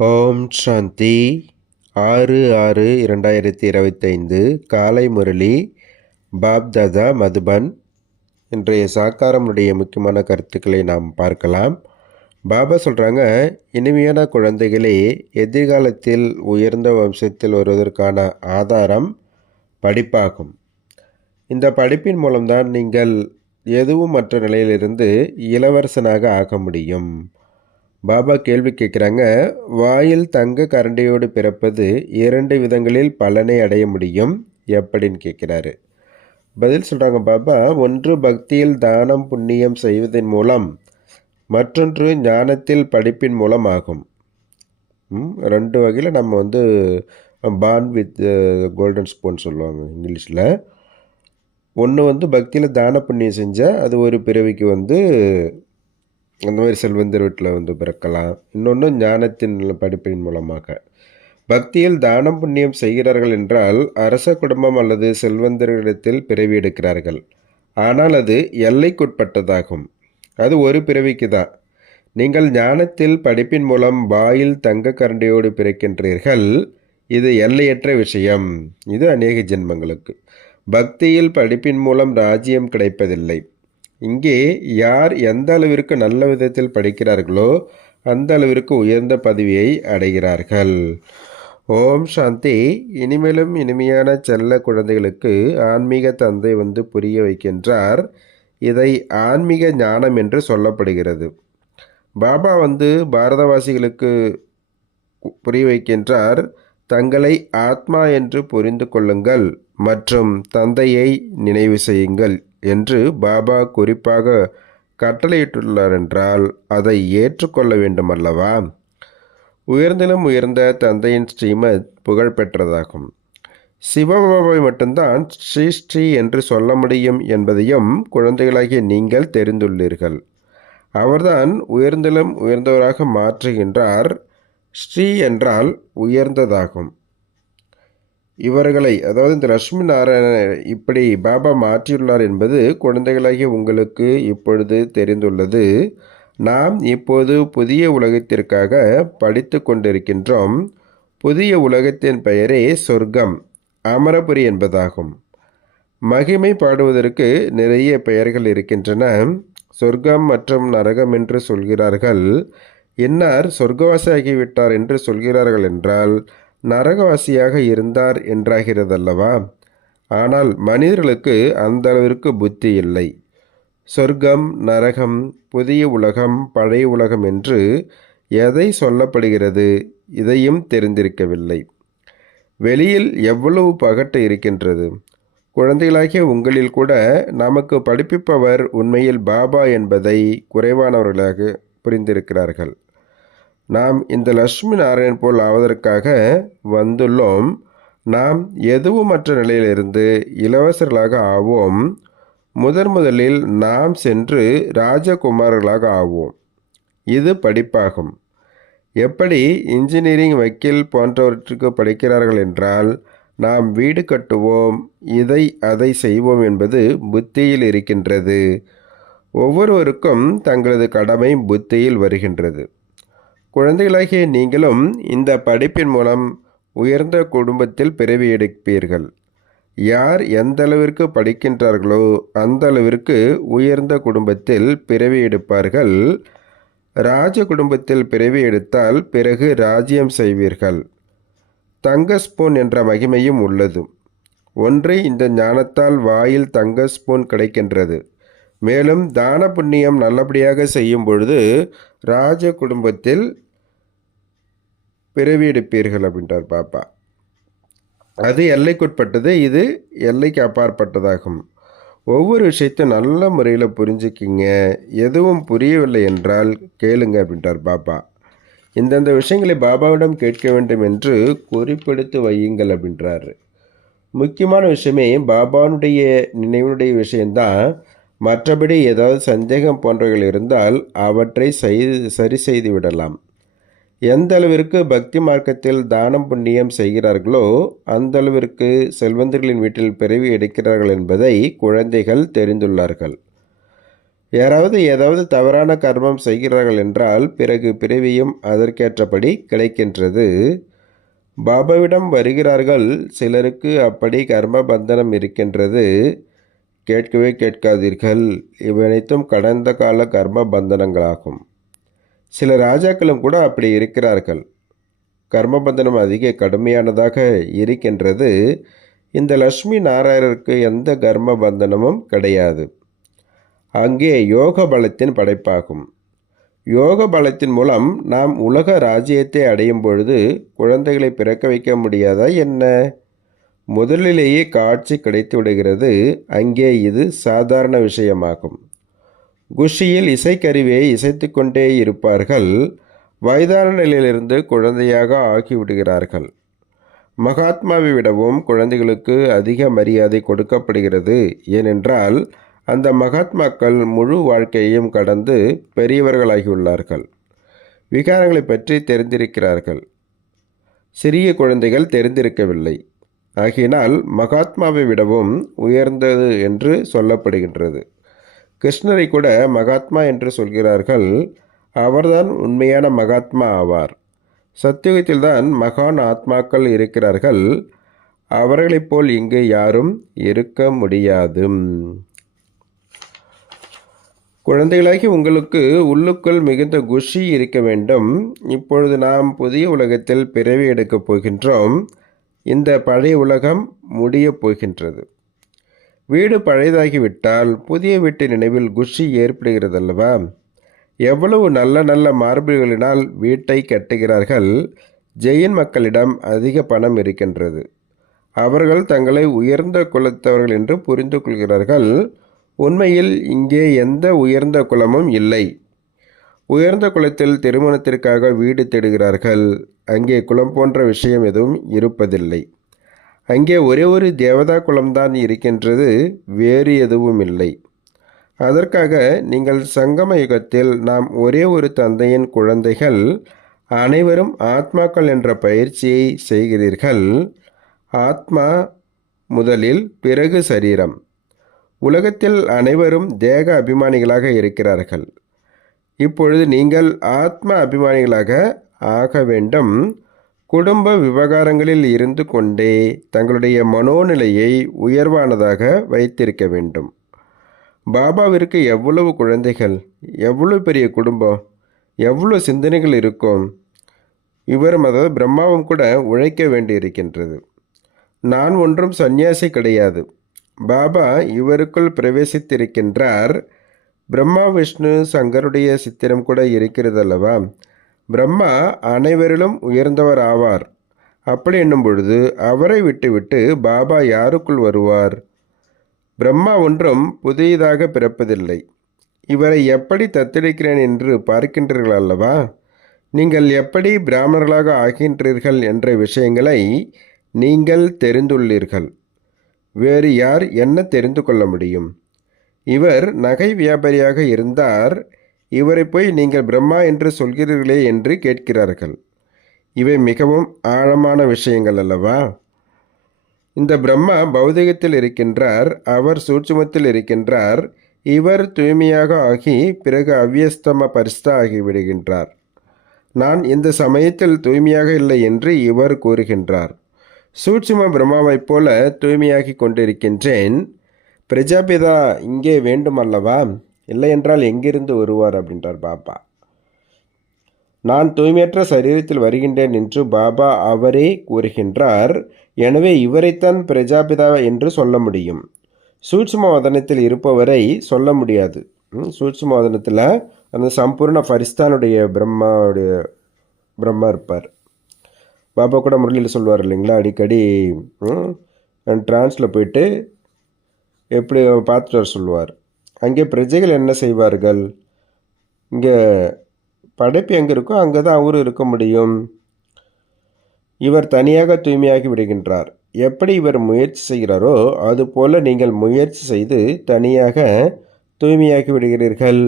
ஓம் சாந்தி 6/6/2025 காலை முரளி பாப்தாதா மதுபன். இன்றைய சாக்காரமுடைய முக்கியமான கருத்துக்களை நாம் பார்க்கலாம். பாபா சொல்கிறாங்க, இனிமையான குழந்தைகளே, எதிர்காலத்தில் உயர்ந்த வம்சத்தில் வருவதற்கான ஆதாரம் படிப்பாகும். இந்த படிப்பின் மூலம்தான் நீங்கள் எதுவும் மற்ற நிலையிலிருந்து இளவரசனாக ஆக முடியும். பாபா கேள்வி கேட்குறாங்க, வாயில் தங்க கரண்டியோடு பிறப்பது 2 விதங்களில் பலனை அடைய முடியும், எப்படின்னு கேட்குறாரு. பதில் சொல்கிறாங்க பாபா, ஒன்று பக்தியில் தானம் புண்ணியம் செய்வதன் மூலம், மற்றொன்று ஞானத்தில் படிப்பின் மூலம் ஆகும். 2 வகையில் நம்ம பார்ன் வித் கோல்டன் ஸ்பூன் சொல்லுவாங்க இங்கிலீஷில். ஒன்று பக்தியில் தான புண்ணியம் செஞ்சால் அது ஒரு பிறவிக்கு அந்த மாதிரி செல்வந்தர் வீட்டில் பிறக்கலாம். இன்னொன்று ஞானத்தின் படிப்பின் மூலமாக. பக்தியில் தானம் புண்ணியம் செய்கிறார்கள் என்றால் அரச குடும்பம் அல்லது செல்வந்தர்களிடத்தில் பிறவி எடுக்கிறார்கள். ஆனால் அது எல்லைக்குட்பட்டதாகும். அது ஒரு பிறவிக்கு தான். நீங்கள் ஞானத்தில் படிப்பின் மூலம் வாயில் தங்க கரண்டியோடு பிறக்கின்றீர்கள். இது எல்லையற்ற விஷயம். இது அநேக ஜென்மங்களுக்கு. பக்தியில் படிப்பின் மூலம் ராஜ்யம் கிடைப்பதில்லை. இங்கே யார் எந்த அளவிற்கு நல்ல விதத்தில் படிக்கிறார்களோ அந்த அளவிற்கு உயர்ந்த பதவியை அடைகிறார்கள். ஓம் சாந்தி. இனிமேலும் இனிமையான செல்ல குழந்தைகளுக்கு ஆன்மீக தந்தை புரிய வைக்கின்றார். இதை ஆன்மீக ஞானம் என்று சொல்லப்படுகிறது. பாபா பாரதவாசிகளுக்கு புரிய வைக்கின்றார், தங்களை ஆத்மா என்று புரிந்து கொள்ளுங்கள் மற்றும் தந்தையை நினைவு செய்யுங்கள் என்று பாபா குறிப்பாக கட்டளையிட்டுள்ளார் என்றால் அதை ஏற்றுக்கொள்ள வேண்டும் அல்லவா? உயர்ந்திலும் உயர்ந்த தந்தையின் ஸ்ரீமத் புகழ்பெற்றதாகும். சிவபாபாவை மட்டும்தான் ஸ்ரீ ஸ்ரீ என்று சொல்ல முடியும் என்பதையும் குழந்தைகளாகிய நீங்கள் தெரிந்துள்ளீர்கள். அவர்தான் உயர்ந்திலும் உயர்ந்தவராக மாற்றுகின்றார். ஸ்ரீ என்றால் உயர்ந்ததாகும். இவர்களை, அதாவது இந்த லட்சுமி நாராயண இப்படி பாபா மாற்றியுள்ளார் என்பது குழந்தைகளாகிய உங்களுக்கு இப்பொழுது தெரிந்துள்ளது. நாம் இப்போது புதிய உலகத்திற்காக படித்து கொண்டிருக்கின்றோம். புதிய உலகத்தின் பெயரே சொர்க்கம், அமரபுரி என்பதாகும். மகிமை பாடுவதற்கு நிறைய பெயர்கள் இருக்கின்றன. சொர்க்கம் மற்றும் நரகம் என்று சொல்கிறார்கள். இன்னார் சொர்க்கவாசியாகிவிட்டார் என்று சொல்கிறார்கள் என்றால் நரகவாசியாக இருந்தார் என்றாகிறதல்லவா? ஆனால் மனிதர்களுக்கு அந்த அளவிற்கு புத்தி இல்லை. சொர்க்கம், நரகம், புதிய உலகம், பழைய உலகம் என்று எதை சொல்லப்படுகிறது, இதையும் தெரிந்திருக்கவில்லை. வெளியில் எவ்வளவு பகட்டு இருக்கின்றது. குழந்தைகளாகிய உங்களில் கூட நமக்கு படிப்பிப்பவர் உண்மையில் பாபா என்பதை குறைவானவர்களாக புரிந்திருக்கிறார்கள். நாம் இந்த லட்சுமி நாராயணன் போல் ஆவதற்காக வந்துள்ளோம். நாம் எதுவுமற்ற நிலையிலிருந்து இளவரசர்களாக ஆவோம். முதலில் நாம் சென்று ராஜகுமாரர்களாக ஆவோம். இது படிப்பாகும். எப்படி இன்ஜினியரிங், வக்கீல் போன்றவற்றுக்கு படிக்கிறார்கள் என்றால் நாம் வீடு கட்டுவோம், இதை அதை செய்வோம் என்பது புத்தியில் இருக்கின்றது. ஒவ்வொருவருக்கும் தங்களது கடமை புத்தியில் வருகின்றது. குழந்தைகளாகிய நீங்களும் இந்த படிப்பின் மூலம் உயர்ந்த குடும்பத்தில் பிறவி எடுப்பீர்கள். யார் எந்த அளவிற்கு படிக்கின்றார்களோ அந்த அளவிற்கு உயர்ந்த குடும்பத்தில் பிறவி எடுப்பார்கள். ராஜ குடும்பத்தில் பிறவி எடுத்தால் பிறகு ராஜ்யம் செய்வீர்கள். தங்க ஸ்பூன் என்ற மகிமையும் உள்ளது. ஒன்று, இந்த ஞானத்தால் வாயில் தங்க ஸ்பூன் கிடைக்கின்றது. மேலும் தான புண்ணியம் நல்லபடியாக செய்யும் பொழுது ராஜ குடும்பத்தில் பிறவி எடுப்பீர்கள் அப்படின்றார் பாப்பா. அது எல்லைக்குட்பட்டது, இது எல்லைக்கு அப்பாற்பட்டதாகும். ஒவ்வொரு விஷயத்தையும் நல்ல முறையில் புரிஞ்சுக்கிங்க. எதுவும் புரியவில்லை என்றால் கேளுங்க அப்படின்றார் பாபா. இந்தந்த விஷயங்களை பாபாவிடம் கேட்க வேண்டும் என்று குறிப்பெடுத்து வையுங்கள் அப்படின்றாரு. முக்கியமான விஷயமே பாபாவுடைய நினைவுடைய விஷயந்தான். மற்றபடி ஏதாவது சந்தேகம் போன்றவைகள் இருந்தால் அவற்றை சரி செய்து விடலாம். எந்த அளவிற்கு பக்தி மார்க்கத்தில் தானம் புண்ணியம் செய்கிறார்களோ அந்த அளவிற்கு செல்வந்தர்களின் வீட்டில் பிறவி எடுக்கிறார்கள் என்பதை குழந்தைகள் தெரிந்துள்ளார்கள். யாராவது ஏதாவது தவறான கர்மம் செய்கிறார்கள் என்றால் பிறகு பிறவியும் அதற்கேற்றபடி கிடைக்கின்றது. பாபாவிடம் வருகிறார்கள். சிலருக்கு அப்படி கர்ம பந்தனம் இருக்கின்றது. கேட்கவே கேட்காதீர்கள். இவையனைத்தும் கடந்த கால கர்ம பந்தனங்களாகும். சில ராஜாக்களும் கூட அப்படி இருக்கிறார்கள். கர்மபந்தனம் அதிக கடுமையானதாக இருக்கின்றது. இந்த லட்சுமி நாராயணருக்கு எந்த கர்ம பந்தனமும் கிடையாது. அங்கே யோக பலத்தின் படைப்பாகும். யோக பலத்தின் மூலம் நாம் உலக ராஜ்யத்தை அடையும் பொழுது குழந்தைகளை பிறக்க வைக்க முடியாதா என்ன? முதலிலேயே காட்சி கிடைத்து விடுகிறது. அங்கே இது சாதாரண விஷயமாகும். குஷியில் இசைக்கருவியை இசைத்து கொண்டே இருப்பார்கள். வயதான நிலையிலிருந்து குழந்தையாக ஆகிவிடுகிறார்கள். மகாத்மாவை விடவும் குழந்தைகளுக்கு அதிக மரியாதை கொடுக்கப்படுகிறது. ஏனென்றால் அந்த மகாத்மாக்கள் முழு வாழ்க்கையையும் கடந்து பெரியவர்களாகியுள்ளார்கள். விகாரங்களை பற்றி தெரிந்திருக்கிறார்கள். சிறிய குழந்தைகள் தெரிந்திருக்கவில்லை. ஆகையினால் மகாத்மாவை விடவும் உயர்ந்தது என்று சொல்லப்படுகின்றது. கிருஷ்ணரை கூட மகாத்மா என்று சொல்கிறார்கள். அவர்தான் உண்மையான மகாத்மா ஆவார். சத்தியுகத்தில்தான் மகான் ஆத்மாக்கள் இருக்கிறார்கள். அவர்களைப் போல் இங்கு யாரும் இருக்க முடியாது. குழந்தைகளாகி உங்களுக்கு உள்ளுக்குள் மிகுந்த குஷி இருக்க வேண்டும். இப்பொழுது நாம் புதிய உலகத்தில் பிறவி எடுக்கப் போகின்றோம். இந்த பழைய உலகம் முடியப் போகின்றது. வீடு பழையதாகிவிட்டால் புதிய வீட்டு நினைவில் குஷி ஏற்படுகிறதல்லவா? எவ்வளவு நல்ல நல்ல மார்பிள்களினால் வீட்டை கட்டுகிறார்கள். ஜெயின் மக்களிடம் அதிக பணம் இருக்கின்றது. அவர்கள் தங்களை உயர்ந்த குலத்தவர்கள் என்று புரிந்து கொள்கிறார்கள். உண்மையில் இங்கே எந்த உயர்ந்த குலமும் இல்லை. உயர்ந்த குலத்தில் திருமணத்திற்காக வீடு தேடுகிறார்கள். அங்கே குலம் போன்ற விஷயம் எதுவும் இருப்பதில்லை. அங்கே ஒரே ஒரு தேவதா குலம்தான் இருக்கின்றது, வேறு எதுவும் இல்லை. அதற்காக நீங்கள் சங்கம யுகத்தில் நாம் ஒரே ஒரு தந்தையின் குழந்தைகள், அனைவரும் ஆத்மாக்கள் என்ற பயிற்சியை செய்கிறீர்கள். ஆத்மா முதலில், பிறகு சரீரம். உலகத்தில் அனைவரும் தேக அபிமானிகளாக இருக்கிறார்கள். இப்பொழுது நீங்கள் ஆத்ம அபிமானிகளாக ஆக வேண்டும். குடும்ப விவகாரங்களில் இருந்து கொண்டே தங்களுடைய மனோநிலையை உயர்வானதாக வைத்திருக்க வேண்டும். பாபாவிற்கு எவ்வளவு குழந்தைகள், எவ்வளவு பெரிய குடும்பம், எவ்வளவு சிந்தனைகள் இருக்கும். இவரும், அதாவது பிரம்மாவும் கூட உழைக்க வேண்டியிருக்கின்றது. நான் ஒன்றும் சந்நியாசி கிடையாது. பாபா இவருக்குள் பிரவேசித்திருக்கின்றார். பிரம்மா விஷ்ணு சங்கருடைய சித்திரம் கூட இருக்கிறது அல்லவா? பிரம்மா அனைவரிலும் உயர்ந்தவர் ஆவார். அப்படி என்னும் பொழுது அவரை விட்டுவிட்டு பாபா யாருக்குள் வருவார்? பிரம்மா ஒன்றும் புதியதாக பிறப்பதில்லை. இவரை எப்படி தத்தெடுக்கிறேன் என்று பார்க்கின்றீர்கள் அல்லவா? நீங்கள் எப்படி பிராமணர்களாக ஆகின்றீர்கள் என்ற விஷயங்களை நீங்கள் தெரிந்துள்ளீர்கள். வேறு யார் என்ன தெரிந்து கொள்ள முடியும்? இவர் நகை வியாபாரியாக இருந்தார். இவரை போய் நீங்கள் பிரம்மா என்று சொல்கிறீர்களே என்று கேட்கிறார்கள். இவை மிகவும் ஆழமான விஷயங்கள் அல்லவா? இந்த பிரம்மா பௌதிகத்தில் இருக்கின்றார், அவர் சூட்சுமத்தில் இருக்கின்றார். இவர் தூய்மையாக ஆகி பிறகு அவ்வியஸ்தம பரிஸ்தா ஆகிவிடுகின்றார். நான் இந்த சமயத்தில் தூய்மையாக இல்லை என்று இவர் கூறுகின்றார். சூட்சும பிரம்மாவைப் போல தூய்மையாகி கொண்டிருக்கின்றேன். பிரஜாபிதா இங்கே வேண்டுமல்லவா? இல்லை என்றால் எங்கிருந்து வருவார் அப்படின்றார் பாபா. நான் தூய்மையற்ற சரீரத்தில் வருகின்றேன் என்று பாபா அவரே கூறுகின்றார். எனவே இவரைத்தான் பிரஜாபிதா என்று சொல்ல முடியும். சூட்சும வதனத்தில் இருப்பவரை சொல்ல முடியாது. சூட்சும வதனத்தில் அந்த சம்பூர்ண ஃபரிஸ்தானுடைய பிரம்மா இருப்பார். பாபா கூட முரளியில் சொல்லுவார் இல்லைங்களா, அடிக்கடி டிரான்ஸில் போயிட்டு எப்படி பார்த்துட்டு வர சொல்லுவார். அங்கே பிரஜைகள் என்ன செய்வார்கள்? இங்கே படைப்பு எங்கே இருக்கோ அங்கே தான் அவரும் இருக்க முடியும். இவர் தனியாக தூய்மையாகி விடுகின்றார். எப்படி இவர் முயற்சி செய்கிறாரோ அதுபோல் நீங்கள் முயற்சி செய்து தனியாக தூய்மையாகி விடுகிறீர்கள்.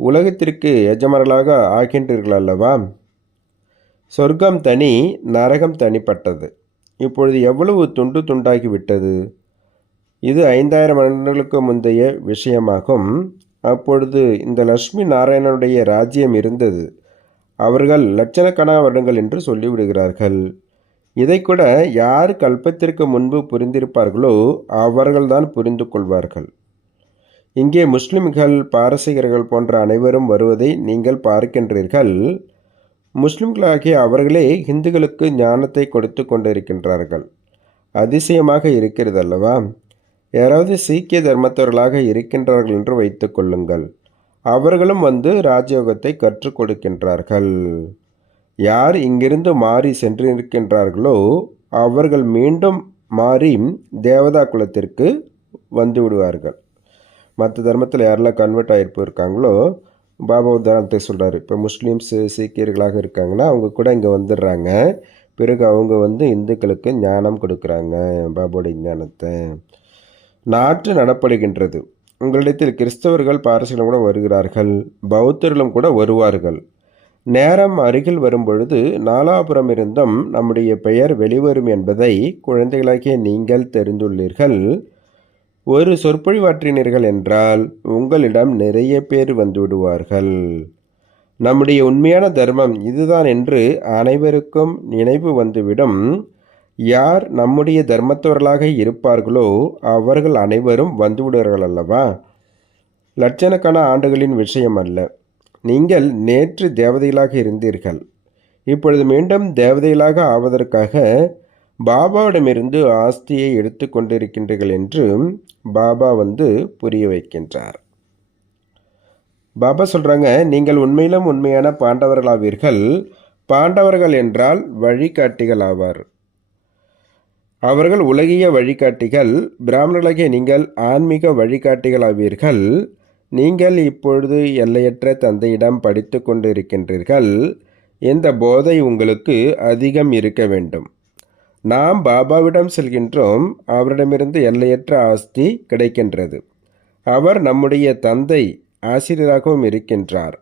உலகத்திற்கு எஜமானர்களாக ஆகின்றீர்கள் அல்லவா? சொர்க்கம் தனி, நரகம் தனிப்பட்டது. இப்பொழுது எவ்வளவு துண்டு துண்டாகிவிட்டது. இது 5000 வருடங்களுக்கு முந்தைய விஷயமாகும். அப்பொழுது இந்த லட்சுமி நாராயணனுடைய ராஜ்யம் இருந்தது. அவர்கள் லட்சணக்கணக்கான வருடங்கள் என்று சொல்லிவிடுகிறார்கள். இதை கூட யார் கல்பத்திற்கு முன்பு புரிந்திருப்பார்களோ அவர்கள்தான் புரிந்து கொள்வார்கள். இங்கே முஸ்லிம்கள், பாரசீகர்கள் போன்ற அனைவரும் வருவதை நீங்கள் பார்க்கின்றீர்கள். முஸ்லிம்களாகிய அவர்களே இந்துக்களுக்கு ஞானத்தை கொடுத்து கொண்டிருக்கின்றார்கள். அதிசயமாக இருக்கிறது அல்லவா? யாராவது சீக்கிய தர்மத்தவர்களாக இருக்கின்றார்கள் என்று வைத்துக் கொள்ளுங்கள். அவர்களும் வந்து ராஜயோகத்தை கற்றுக் கொடுக்கின்றார்கள். யார் இங்கிருந்து மாறி சென்றிருக்கின்றார்களோ அவர்கள் மீண்டும் மாறி தேவதா குலத்திற்கு வந்து விடுவார்கள். மற்ற தர்மத்தில் யாரெல்லாம் கன்வெர்ட் ஆகிருப்பு இருக்காங்களோ பாபா உதாரணத்தை சொல்கிறார். இப்போ முஸ்லீம்ஸு சீக்கியர்களாக இருக்காங்கன்னா அவங்க கூட இங்கே வந்துடுறாங்க. பிறகு அவங்க வந்து இந்துக்களுக்கு ஞானம் கொடுக்குறாங்க, பாபாவுடைய ஞானத்தை. நாற்று நடப்படுகின்றது. உங்களிடத்தில் கிறிஸ்தவர்கள், பாரசீகர்களும் கூட வருகிறார்கள், பௌத்தர்களும் கூட வருவார்கள். நேரம் அருகில் வரும்பொழுது நாலாபுரம் இருந்தும் நம்முடைய பெயர் வெளிவரும் என்பதை குழந்தைகளாகிய நீங்கள் தெரிந்துள்ளீர்கள். ஒரு சொற்பொழிவாற்றினீர்கள் என்றால் உங்களிடம் நிறைய பேர் வந்துவிடுவார்கள். நம்முடைய உண்மையான தர்மம் இதுதான் என்று அனைவருக்கும் நினைவு வந்துவிடும். யார் நம்முடைய தர்மத்தவர்களாக இருப்பார்களோ அவர்கள் அனைவரும் வந்துவிடுவார்கள் அல்லவா? லட்சணக்கான ஆண்டுகளின் விஷயம் அல்ல. நீங்கள் நேற்று தேவதைகளாக இருந்தீர்கள். இப்பொழுது மீண்டும் தேவதைகளாக ஆவதற்காக பாபாவிடமிருந்து ஆஸ்தியை எடுத்து கொண்டிருக்கின்றீர்கள் என்று பாபா வந்து புரிய வைக்கின்றார். பாபா சொல்கிறாங்க, நீங்கள் உண்மையிலும் உண்மையான பாண்டவர்களாவீர்கள். பாண்டவர்கள் என்றால் வழிகாட்டிகள் ஆவார். அவர்கள் உலகிய வழிகாட்டிகள். பிராமணர்களாகிய நீங்கள் ஆன்மீக வழிகாட்டிகள் ஆவீர்கள். நீங்கள் இப்பொழுது எல்லையற்ற தந்தையிடம் படித்து கொண்டு இருக்கின்றீர்கள். இந்த போதை உங்களுக்கு அதிகம் இருக்க வேண்டும். நாம் பாபாவிடம் செல்கின்றோம். அவரிடமிருந்து எல்லையற்ற ஆஸ்தி கிடைக்கின்றது. அவர் நம்முடைய தந்தை, ஆசிரியராகவும் இருக்கின்றார்.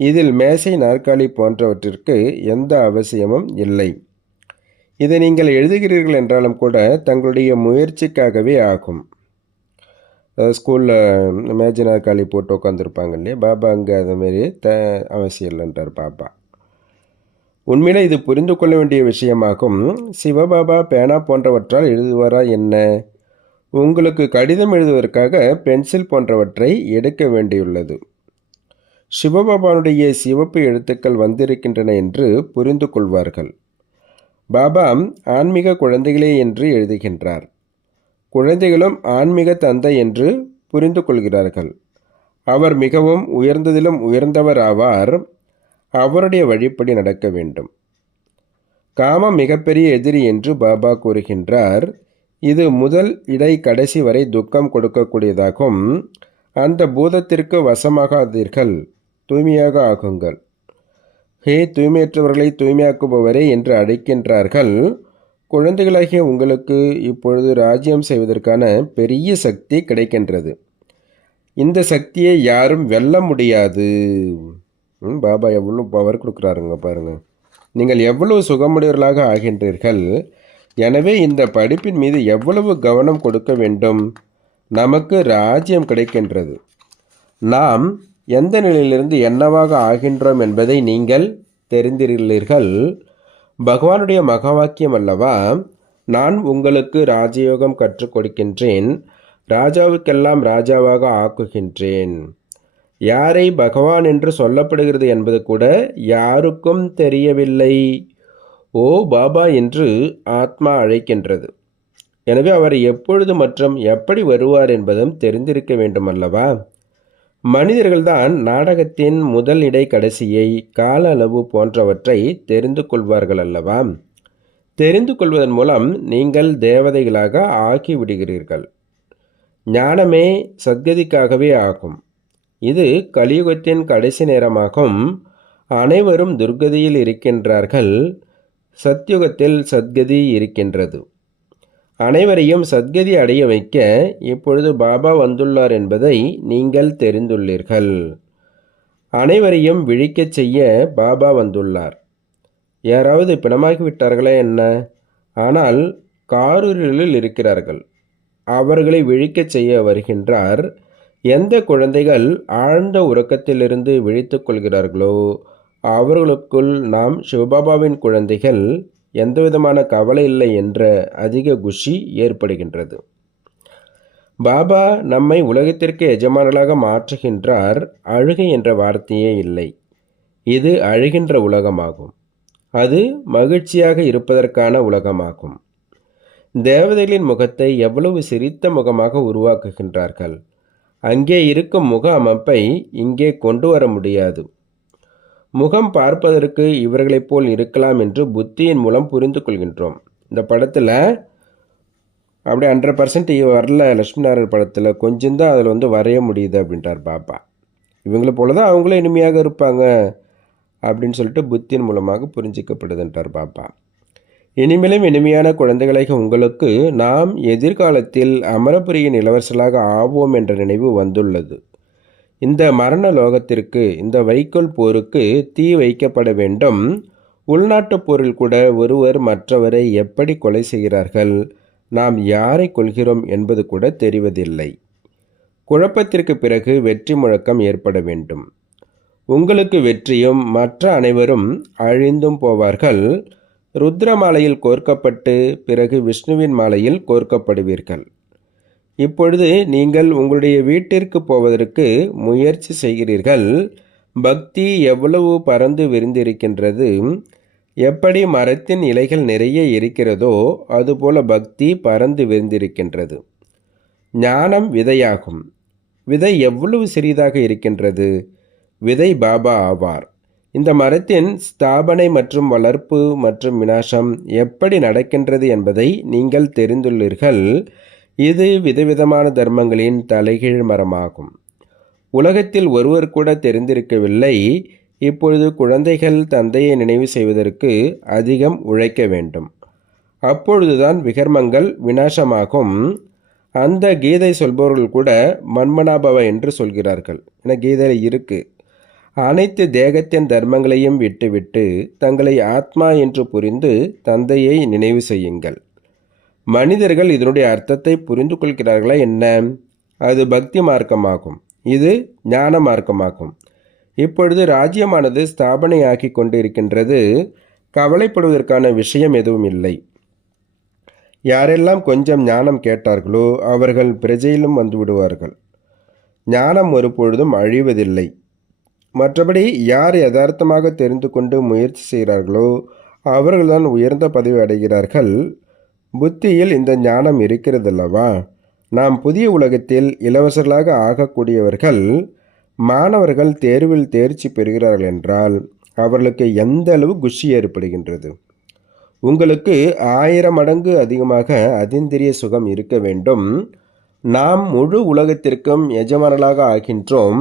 இதில் மேசை, நாற்காலி போன்றவற்றிற்கு எந்த அவசியமும் இல்லை. இதை நீங்கள் எழுதுகிறீர்கள் என்றாலும் கூட தங்களுடைய முயற்சிக்காகவே ஆகும். ஸ்கூலில் மேஜை நாற்காலி போட்டு உட்காந்துருப்பாங்க இல்லையா, பாபா அங்கே அதுமாரி அவசியம் இல்லைன்றார் பாபா. உண்மையிலே இது புரிந்து கொள்ள வேண்டிய விஷயமாகும். சிவபாபா பேனா போன்றவற்றால் எழுதுவாரா என்ன? உங்களுக்கு கடிதம் எழுதுவதற்காக பென்சில் போன்றவற்றை எடுக்க வேண்டியுள்ளது. சிவபாபாவுடைய சிவப்பு எழுத்துக்கள் வந்திருக்கின்றன என்று புரிந்து கொள்வார்கள். பாபா ஆன்மீக குழந்தைகளே என்று எழுதுகின்றார். குழந்தைகளும் ஆன்மீக தந்தை என்று புரிந்து கொள்கிறார்கள். அவர் மிகவும் உயர்ந்ததிலும் உயர்ந்தவர் ஆவார். அவருடைய வழிப்படி நடக்க வேண்டும். காமம் மிகப்பெரிய எதிரி என்று பாபா கூறுகின்றார். இது முதல் இடை கடைசி வரை துக்கம் கொடுக்கக்கூடியதாகும். அந்த பூதத்திற்கு வசமாகாதீர்கள், தூய்மையாக ஆகுங்கள். ஹே தூய்மையற்றவர்களை தூய்மையாக்குபவரே என்று அழைக்கின்றார்கள். குழந்தைகளாகிய உங்களுக்கு இப்பொழுது ராஜ்யம் செய்வதற்கான பெரிய சக்தி கிடைக்கின்றது. இந்த சக்தியை யாரும் வெல்ல முடியாது. பாபா எவ்வளோ பவர் கொடுக்குறாருங்க பாருங்கள். நீங்கள் எவ்வளவு சுகமுடையவர்களாக ஆகின்றீர்கள். எனவே இந்த படிப்பின் மீது எவ்வளவு கவனம் கொடுக்க வேண்டும். நமக்கு ராஜ்யம் கிடைக்கின்றது. நாம் எந்த நிலையிலிருந்து என்னவாக ஆகின்றோம் என்பதை நீங்கள் தெரிந்திருக்கிறீர்கள். பகவானுடைய மகாவாக்கியம் அல்லவா, நான் உங்களுக்கு ராஜயோகம் கற்றுக் கொடுக்கின்றேன், ராஜாவுக்கெல்லாம் ராஜாவாக ஆக்குகின்றேன். யாரை பகவான் என்று சொல்லப்படுகிறது என்பது கூட யாருக்கும் தெரியவில்லை. ஓ பாபா என்று ஆத்மா அழைக்கின்றது. எனவே அவர் எப்பொழுது மற்றும் எப்படி வருவார் என்பதும் தெரிந்திருக்க வேண்டும் அல்லவா? மனிதர்கள்தான் நாடகத்தின் முதல் இடை கடைசியை, கால அளவு போன்றவற்றை தெரிந்து கொள்வார்கள் அல்லவா? தெரிந்து கொள்வதன் மூலம் நீங்கள் தேவதைகளாக ஆகிவிடுகிறீர்கள். ஞானமே சத்கதிக்காகவே ஆகும். இது கலியுகத்தின் கடைசி நேரமாகும். அனைவரும் துர்கதியில் இருக்கின்றார்கள். சத்யுகத்தில் சத்கதி இருக்கின்றது. அனைவரையும் சத்கதி அடைய வைக்க இப்பொழுது பாபா வந்துள்ளார் என்பதை நீங்கள் தெரிந்துள்ளீர்கள். அனைவரையும் விழிக்கச் செய்ய பாபா வந்துள்ளார். யாராவது பிணமாகிவிட்டார்களா என்ன? ஆனால் காரூரில் இருக்கிறார்கள். அவர்களை விழிக்கச் செய்ய வருகின்றார். எந்த குழந்தைகள் ஆழ்ந்த உறக்கத்திலிருந்து விழித்துக் கொள்கிறார்களோ அவர்களுக்குள் நாம் சிவபாபாவின் குழந்தைகள் எந்தவிதமான கவலை இல்லை என்ற அதிக குஷி ஏற்படுகின்றது. பாபா நம்மை உலகத்திற்கு எஜமானர்களாக மாற்றுகின்றார். அழுகை என்ற வார்த்தையே இல்லை. இது அழுகின்ற உலகமாகும். அது மகிழ்ச்சியாக இருப்பதற்கான உலகமாகும். தேவதைகளின் முகத்தை எவ்வளவு சிரித்த முகமாக உருவாக்குகின்றார்கள். அங்கே இருக்கும் முக அமைப்பை இங்கே கொண்டு வர முடியாது. முகம் பார்ப்பதற்கு இவர்களைப் போல் இருக்கலாம் என்று புத்தியின் மூலம் புரிந்து கொள்கின்றோம். இந்த படத்தில் அப்படியே 100% வரல. லட்சுமி நாராயண் படத்தில் கொஞ்சம் தான் அதில் வரைய முடியுது அப்படின்றார் பாபா. இவங்களை போல தான் அவங்களும் இனிமையாக இருப்பாங்க அப்படின்னு சொல்லிட்டு புத்தியின் மூலமாக புரிஞ்சிக்கப்படுதுன்றார் பாபா. இனிமேலும் இனிமையான குழந்தைகளாக உங்களுக்கு நாம் எதிர்காலத்தில் அமரபுரியின் இளவரசலாக ஆவோம் என்ற நினைவு வந்துள்ளது. இந்த மரண லோகத்திற்கு, இந்த வைக்கோல் போருக்கு தீ வைக்கப்பட வேண்டும். உள்நாட்டு போரில் கூட ஒருவர் மற்றவரை எப்படி கொலை செய்கிறார்கள், நாம் யாரை கொள்கிறோம் என்பது கூட தெரிவதில்லை. குழப்பத்திற்கு பிறகு வெற்றி முழக்கம் ஏற்பட வேண்டும். உங்களுக்கு வெற்றியும் மற்ற அனைவரும் அழிந்தும் போவார்கள். ருத்ர மாலையில் கோர்க்கப்பட்டு பிறகு விஷ்ணுவின் மாலையில் கோர்க்கப்படுவீர்கள். இப்பொழுது நீங்கள் உங்களுடைய வீட்டிற்கு போவதற்கு முயற்சி செய்கிறீர்கள். பக்தி எவ்வளவு பறந்து விரிந்திருக்கின்றது. எப்படி மரத்தின் இலைகள் நிறைய இருக்கிறதோ அதுபோல பக்தி பறந்து விரிந்திருக்கின்றது. ஞானம் விதையாகும். விதை எவ்வளவு சிறிதாக இருக்கின்றது. விதை பாபா ஆவார். இந்த மரத்தின் ஸ்தாபனை மற்றும் வளர்ப்பு மற்றும் விநாசம் எப்படி நடக்கின்றது என்பதை நீங்கள் தெரிந்துள்ளீர்கள். இது விதவிதமான தர்மங்களின் தலைகீழ் மரமாகும். உலகத்தில் ஒருவர் கூட தெரிந்திருக்கவில்லை. இப்பொழுது குழந்தைகள் தந்தையை நினைவு செய்வதற்கு அதிகம் உழைக்க வேண்டும். அப்பொழுதுதான் விகர்மங்கள் விநாசமாகும். அந்த கீதை சொல்பவர்கள் கூட மன்மனாபவ என்று சொல்கிறார்கள். என கீதையில் இருக்குது. அனைத்து தேகத்தின் தர்மங்களையும் விட்டுவிட்டு தங்களை ஆத்மா என்று புரிந்து தந்தையை நினைவு செய்யுங்கள். மனிதர்கள் இதனுடைய அர்த்தத்தை புரிந்து கொள்கிறார்களா என்ன? அது பக்தி மார்க்கமாகும். இது ஞான மார்க்கமாகும். இப்பொழுது ராஜ்யமானது ஸ்தாபனையாகி கொண்டு இருக்கின்றது. கவலைப்படுவதற்கான விஷயம் எதுவும் இல்லை. யாரெல்லாம் கொஞ்சம் ஞானம் கேட்டார்களோ அவர்கள் பிரஜையிலும் வந்து விடுவார்கள். ஞானம் ஒருபொழுதும் அழிவதில்லை. மற்றபடி யார் யதார்த்தமாக தெரிந்து கொண்டு முயற்சி செய்கிறார்களோ அவர்கள்தான் உயர்ந்த பதவி அடைகிறார்கள். புத்தியில் இந்த ஞானம் இருக்கிறதல்லவா? நாம் புதிய உலகத்தில் இளவரசர்களாக ஆகக்கூடியவர்கள். மாணவர்கள் தேர்வில் தேர்ச்சி பெறுகிறார்கள் என்றால் அவர்களுக்கு எந்த அளவு குஷி ஏற்படுகின்றது. உங்களுக்கு 1000 மடங்கு அதிகமாக அதீந்திரிய சுகம் இருக்க வேண்டும். நாம் முழு உலகத்திற்கும் எஜமானர்களாக ஆகின்றோம்.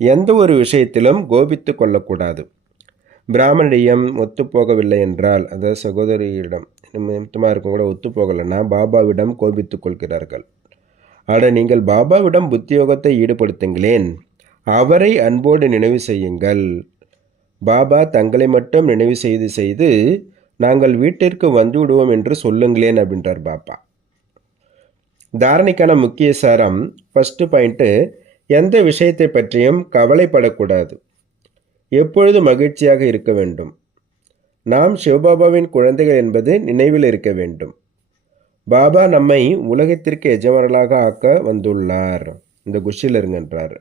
எந்த ஒரு விஷயத்திலும் கோபித்து கொள்ளக்கூடாது. பிராமணியம் ஒத்துப்போகவில்லை என்றால், அதாவது சகோதரியிடம் நிமித்தமாக இருக்கும் கூட ஒத்துப்போகலைன்னா பாபாவிடம் கோபித்து கொள்கிறார்கள். நீங்கள் பாபாவிடம் புத்தியோகத்தை ஈடுபடுத்துங்களேன். அவரை அன்போடு நினைவு செய்யுங்கள். பாபா தங்களை மட்டும் நினைவு செய்து செய்து நாங்கள் வீட்டிற்கு வந்து விடுவோம் என்று சொல்லுங்களேன் அப்படின்றார் பாபா. தாரணைக்கான முக்கிய சாரம், ஃபஸ்ட்டு பாயிண்ட்டு, எந்த விஷயத்தை பற்றியும் கவலைப்படக்கூடாது. எப்பொழுது மகிழ்ச்சியாக இருக்க வேண்டும். நாம் சிவபாபாவின் குழந்தைகள் என்பது நினைவில் இருக்க வேண்டும். பாபா நம்மை உலகத்திற்கு எஜமானர்களாக ஆக்க வந்துள்ளார். இந்த குஷியில் இருங்கன்றார்.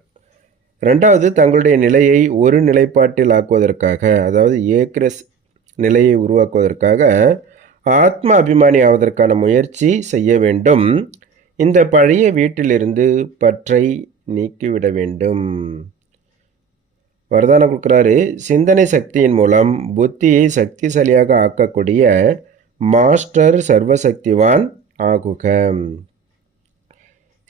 ரெண்டாவது, தங்களுடைய நிலையை ஒரு நிலைப்பாட்டில் ஆக்குவதற்காக, அதாவது ஏக்ரஸ் நிலையை உருவாக்குவதற்காக ஆத்ம அபிமானி ஆவதற்கான முயற்சி செய்ய வேண்டும். இந்த பழைய வீட்டிலிருந்து பற்றை நீக்கிவிட வேண்டும். வரதானம் கொடுக்குறாரு. சிந்தனை சக்தியின் மூலம் புத்தியை சக்திசாலியாக ஆக்கக்கூடிய மாஸ்டர் சர்வசக்திவான் ஆகுக.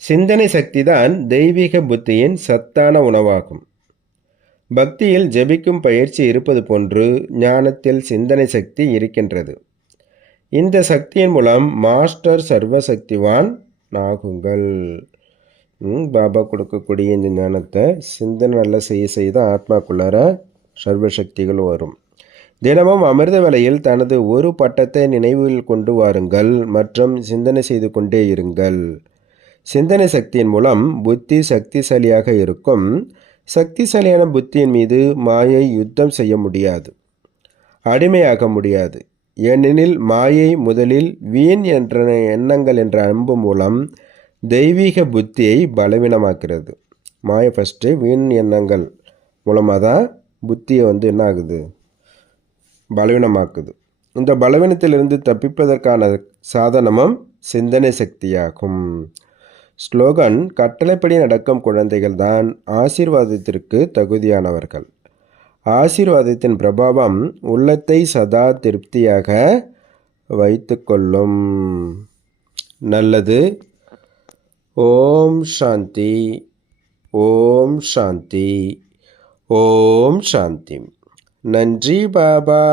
சிந்தனை சக்தி தான் தெய்வீக புத்தியின் சத்தான உணவாகும். பக்தியில் ஜெபிக்கும் பயிற்சி இருப்பது போன்று ஞானத்தில் சிந்தனை சக்தி இருக்கின்றது. இந்த சக்தியின் மூலம் மாஸ்டர் சர்வசக்திவான் ஆகுங்கள். பாபா கொடுக்கக்கூடிய இந்த ஞானத்தை சிந்தனை நல்லா செய்ய தான் ஆத்மாக்குள்ளார சர்வசக்திகள் வரும். தினமும் அமிர்த வேளையில் தனது ஒரு பட்டத்தை நினைவில் கொண்டு வாருங்கள் மற்றும் சிந்தனை செய்து கொண்டே இருங்கள். சிந்தனை சக்தியின் மூலம் புத்தி சக்திசாலியாக இருக்கும். சக்திசாலியான புத்தியின் மீது மாயை யுத்தம் செய்ய முடியாது, அடிமையாக முடியாது. ஏனெனில் மாயை முதலில் வீண் என்ற எண்ணங்கள் என்ற அன்பு மூலம் தெய்வீக புத்தியை பலவீனமாக்கிறது. மாயை ஃபஸ்ட்டு வீண் எண்ணங்கள் மூலமாக தான் புத்தியை என்ன ஆகுது, பலவீனமாக்குது. இந்த பலவீனத்திலிருந்து தப்பிப்பதற்கான சாதனமும் சிந்தனை சக்தியாகும். ஸ்லோகன்: கட்டளைப்படி நடக்கும் குழந்தைகள் தான் ஆசீர்வாதத்திற்கு தகுதியானவர்கள். ஆசீர்வாதத்தின் பிரபாவம் உள்ளத்தை சதா திருப்தியாக வைத்து கொள்ளும். நல்லது. ஓம் சாந்தி, ஓம் சாந்தி, ஓம் சாந்தி. நன்றி பாபா.